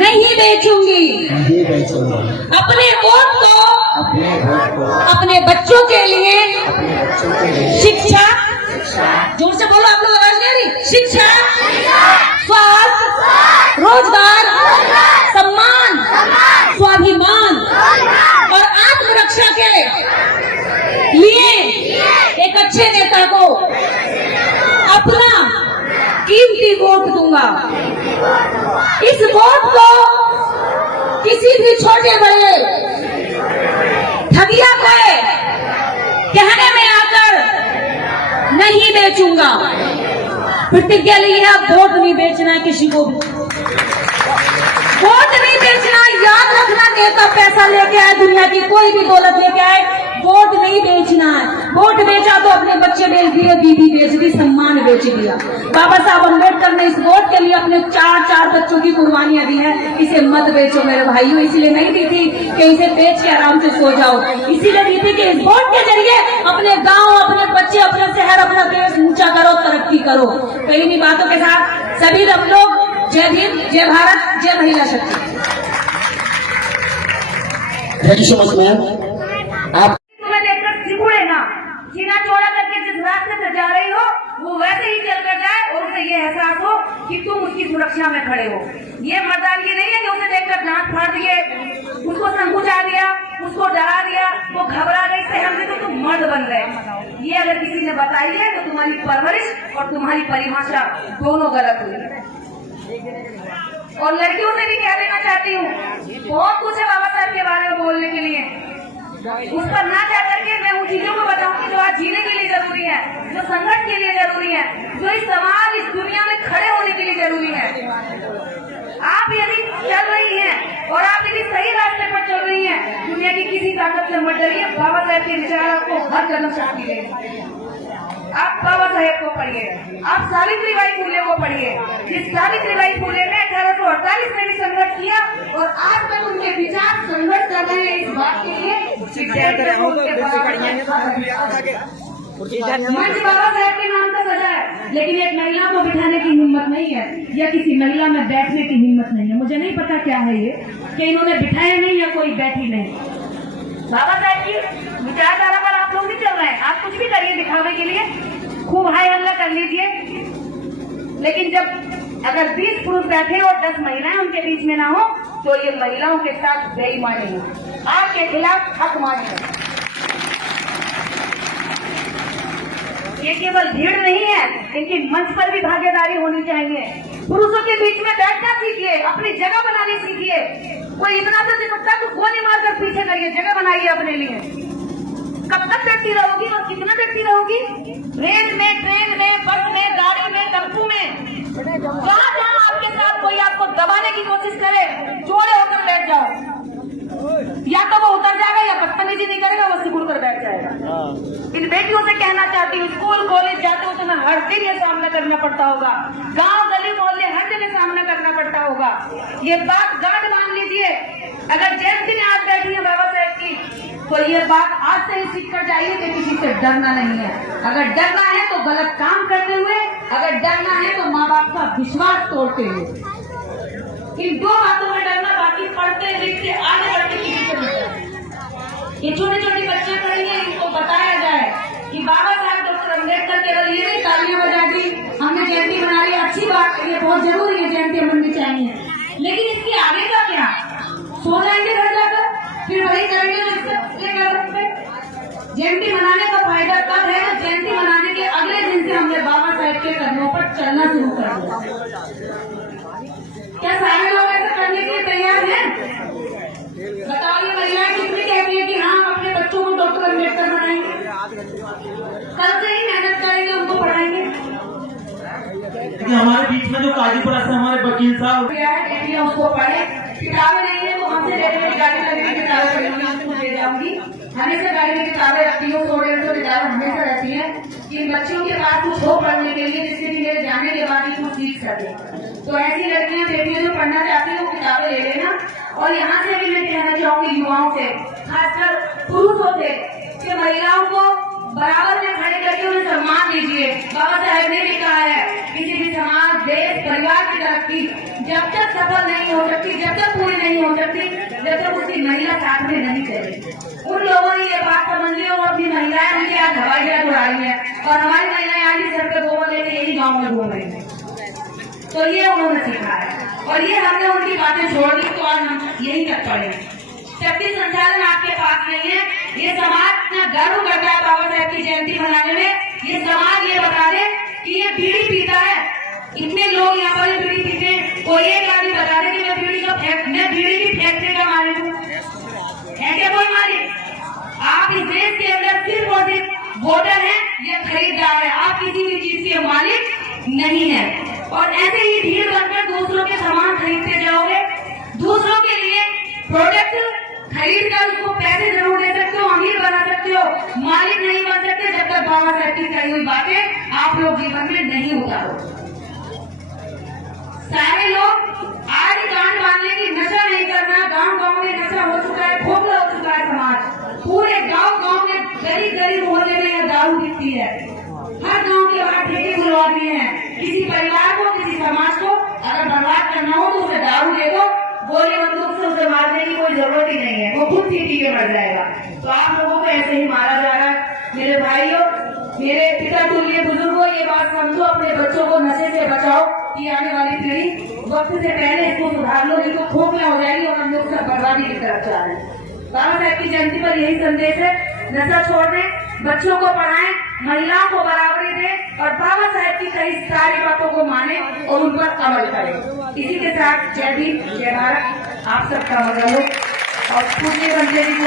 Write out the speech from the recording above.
नहीं बेचूंगी। अपने वोट को अपने बच्चों के लिए शिक्षा, जोर से बोलो, आप लोग आवाज नहीं आ रही, शिक्षा, स्वास्थ्य, रोजगार, सम्मान, स्वाभिमान और आत्मरक्षा के लिए एक अच्छे नेता को अपना कीमती वोट दूंगा। इस वोट को किसी भी छोटे बड़े ठगिया को कहने में आकर नहीं बेचूंगा। प्रतिज्ञा ली है, वोट नहीं बेचना है किसी को भी, वोट नहीं बेचना। याद रखना, नेता पैसा लेके आए, दुनिया की कोई भी दौलत लेके आए, वोट नहीं बेचना है। वोट बेचा तो अपने बच्चे बेच दिए, बीवी बेच दी, सम्मान बेच दिया। बाबा साहब अम्बेडकर ने इस वोट के लिए अपने चार बच्चों की कुर्बानियां दी है। इसे मत बेचो मेरे भाइयों, इसलिए नहीं दी थी कि इसे बेच के आराम से सो जाओ, इसीलिए दी थी कि इस वोट के जरिए अपने गांव, अपने बच्चे, अपना शहर, अपना देश ऊंचा करो, तरक्की करो। तो इन्हीं बातों के साथ सभी हम लोग जय भीम, जय भारत, जय महिला शक्ति। Thank you so much ma'am. आप जीना चौड़ा करके जिस रास्ते से जा रही हो वो वैसे ही चल कर जाए और उसे ये एहसास हो कि तुम उसकी सुरक्षा में खड़े हो। ये मर्दानगी नहीं है कि उसे देखकर दांत फाड़ दिए, उसको संकुचा दिया, उसको डरा दिया, वो घबरा गई, सहम गई तो तुम मर्द बन गए। ये अगर किसी ने बताई है तो तुम्हारी परवरिश और तुम्हारी परिभाषा दोनों गलत हुई है। और लड़कियों से भी कह देना चाहती हूँ, बहुत कुछ है बाबा साहब के बारे में बोलने के लिए, उस पर ना जा करके मैं उन चीजों को बताऊंगी जो आज जीने के लिए जरूरी है, जो संघर्ष के लिए जरूरी है, जो इस समाज, इस दुनिया में खड़े होने के लिए जरूरी है। आप यदि चल रही हैं और आप यदि सही रास्ते पर चल रही हैं, दुनिया की किसी ताकत से मत डरिए। बाबा साहब के विचार आपको हर कदम शक्ति देंगे। आप बाबा साहेब को पढ़िए, आप सावित्रीबाई फुले को पढ़िए। जिस सावित्रीबाई फुले ने 1848 में भी संघर्ष किया और आज तक उनके विचार संघर्ष कर रहे हैं इस बात के लिए। मंच बाबा साहेब के नाम का सजा है, लेकिन एक महिला को बिठाने की हिम्मत नहीं है या किसी महिला में बैठने की हिम्मत नहीं है। मुझे नहीं पता क्या है ये कि इन्होंने बिठाया नहीं या कोई बैठी नहीं। बाबा साहब की विचारधारा पर आप लोग भी चल रहे हैं। आप कुछ भी करिए दिखावे के लिए, खूब हाय हल्ला कर लीजिए, लेकिन जब अगर 20 पुरुष बैठे और 10 महिलाएं उनके बीच में ना हो तो ये महिलाओं के साथ बेईमानी है, आपके खिलाफ हक मानी है। ये केवल भीड़ नहीं है, इनकी मंच पर भी भागीदारी होनी चाहिए। पुरुषों के बीच में बैठना सीखिए, अपनी जगह बनानी सीखिए। कोई इतना तो चिपकता तो गोली मारकर पीछे करिए, जगह बनाइए अपने लिए। कब तक डरती रहोगी और कितना डरती रहोगी? रेल में, ट्रेन में, बस में, गाड़ी में, टेम्पू में, जहाँ जहाँ आपके साथ कोई आपको दबाने की कोशिश करे, जोड़े होकर बैठ जाओ। या तो वो उतर जाएगा या बदतमीजी नहीं करेगा, वो सिकुड़ कर बैठ जाएगा। इन बेटियों से कहना चाहती हूँ, स्कूल कॉलेज जाते हो तुम्हें हर दिन ये सामना करना पड़ता होगा, गांव गली मोहल्ले हर जगह सामना करना पड़ता होगा। ये बात गांठ मान लीजिए। अगर जयंती ने आज बैठी है बाबा साहब की, तो ये बात आज से ही सीख कर जाइए कि किसी से डरना नहीं है। अगर डरना है तो गलत काम करते हुए, अगर डरना है तो माँ बाप का विश्वास तोड़ते हुए। इन दो बातों में डरना, बाकी पढ़ते लिखते आगे बढ़ते किसी से नहीं। ये छोटे छोटे बच्चे पढ़ेंगे, इनको बताया जाए कि बाबा साहब डॉक्टर अम्बेडकर केवल ये नहीं तालियां बजा दी, हमने जयंती मना ली, अच्छी बात है, ये बहुत जरूरी है, जयंती मननी चाहिए, लेकिन इसके आगे का क्या? सो जाएंगे घर जाकर, फिर वही करेंगे जो इससे पिछले कर सकते। जयंती मनाने का फायदा तब है जब जयंती मनाने के अगले दिन से हमने बाबा साहब के कदमों पर चलना शुरू कर दिया। क्या सारे लोग ऐसा करने के लिए तैयार हैं? बताओ, ये महिलाएं कितनी कहती है कि हाँ हम अपने बच्चों को डॉक्टर अम्बेडकर बनाएंगे, कल से ही मेहनत करेंगे, उनको पढ़ाएंगे। हमारे बीच में जो काजीपुरा से हमारे वकील साहब बेटियां उसको पढ़े, किताबें नहीं है तो हमसे रेडीमेड गाड़ी लगेगी, किताबें खरीदूंगी, उसको दे जाऊंगी। हमेशा गाड़ी में किताबें रखती हूँ, 100-150 किताबें हमेशा रहती है कि बच्चों के पास कुछ हो पढ़ने के लिए, जिससे कि मेरे जाने के बाद ही कुछ सीख सके। तो ऐसी लड़कियां बेटियां जो पढ़ना चाहती है वो किताबें ले लेना। और यहाँ से भी मैं कहना चाहूंगी युवाओं से, खासकर पुरुषों से, कि महिलाओं को बराबर में खड़े करके उन्हें सम्मान दीजिए। बाबा साहेब ने भी कहा है, किसी भी समाज, देश, परिवार की तरक्की जब तक सफल नहीं हो सकती, जब तक पूरी नहीं हो सकती, जब तक उसकी महिला साथ में नहीं चले। उन लोगों ने ये बात समझ ली और अपनी महिलाएं उनके आज हवाई जहाज उड़ा रही है और हमारी महिलाएं आज ही सर पे गोबर लेके यही गाँव में घूम रही है। तो ये उन्होंने सीखा है और ये हमने उनकी बातें छोड़ दी, तो आज हम यही तक पड़े। शक्ति संचालन आपके पास नहीं है। ये समाज इतना गर्व करता है बाबा साहेब की जयंती मनाने में। ये समाज ये बता दे कि ये बीड़ी पीता है, इतने लोग यहाँ पर बीड़ी पीते हैं, कोई एक आदमी बता दे कि मैं बीड़ी की फैक्ट्री का मालिक हूँ, है क्या कोई मालिक? आप इस देश के अंदर सिर्फ और सिर्फ वोटर है या खरीदार है, आप किसी भी चीज के मालिक नहीं है। और ऐसे ही भीड़ बनकर दूसरों के सामान खरीदते जाओगे, दूसरों के लिए प्रोडक्ट खरीद कर उसको पैसे जरूर दे सकते हो, अमीर बना सकते हो, मालिक नहीं बन सकते जब तक बाबा साहब की कही हुई बातें आप लोग जीवन में नहीं उतारो। सारे लोग आज कान बांधने की नशा नहीं करना, गांव में नशा हो चुका है, खोखला हो चुका है समाज। पूरे गांव में गली मोहल्ले में यह दारू दिखती है, हर गांव के बाहर ठेके खुलवा दिए हैं। किसी परिवार को, किसी समाज को अगर बर्बाद करना हो तो उसे दारू दे दो, गोली बंदूक से उसे मारने की कोई जरूरत ही नहीं है, वो खुद पी के मर जाएगा। तो आप लोगों को ऐसे ही मारा जा रहा है। मेरे भाइयों, मेरे पिता तुल्य बुजुर्गों, ये बात समझो, अपने बच्चों को नशे से बचाओ कि आने वाली पीढ़ी वक्त से पहले इसको सुधार लो, नहीं तो खोखला हो जाएगी और हम लोग सब बर्बादी की तरफ जा रहे हैं। बाबा साहब की जयंती पर यही संदेश है, नशा छोड़ दें, बच्चों को पढ़ाएं, महिलाओं को बराबरी दें और बाबा साहब की कई सारी बातों को माने और उन पर अमल करें। इसी के साथ जय भीम, जय भारत, आप सबका मंगल हो और पूज्य बंदे जी को